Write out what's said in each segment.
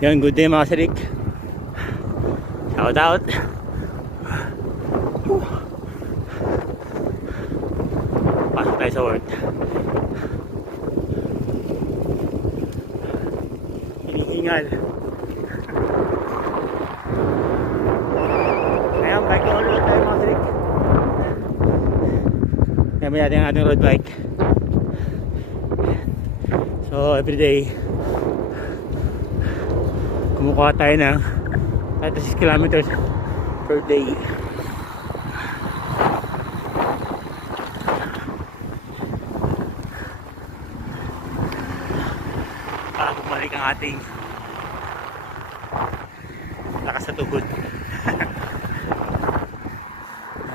Yan, good day mga sirik. Shout out. Pasok tayo sa work. Hinihingal. Ngayon, bike to road tayo mga sirik. Ngayon natin ang ating road bike. So everyday kumukuha tayo ng 36 kilometers per day. Para bumalik ang ating lakas sa tuhod.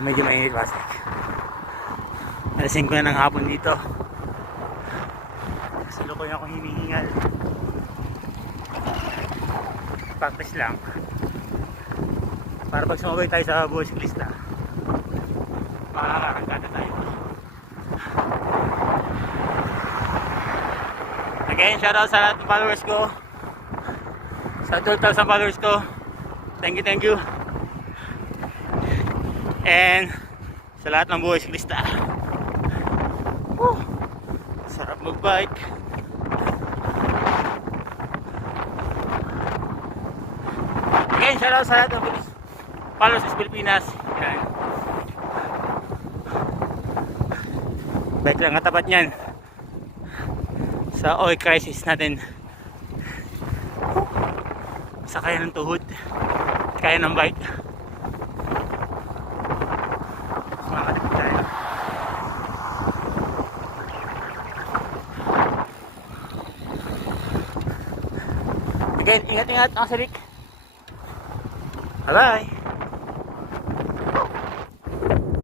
Medyo mainit pasik. Alasing ko na ng hapon dito. Salukoy ako hinihingal. Practice lang para pag sumabay tayo sa buhay siklista makakarangkada tayo. Again, shoutout sa lahat ng followers ko, sa 12,000 followers ko. Thank you and sa lahat ng buhay siklista. Sarap magbike. Again, shoutout sa lahat ng followers sa Pilipinas. Yan. Bike lang katapat niyan sa oil crisis natin. Sa kaya ng tuhod, kaya ng bike. Makakatipid tayo. Again, ingat-ingat mga sarik. Bye-bye!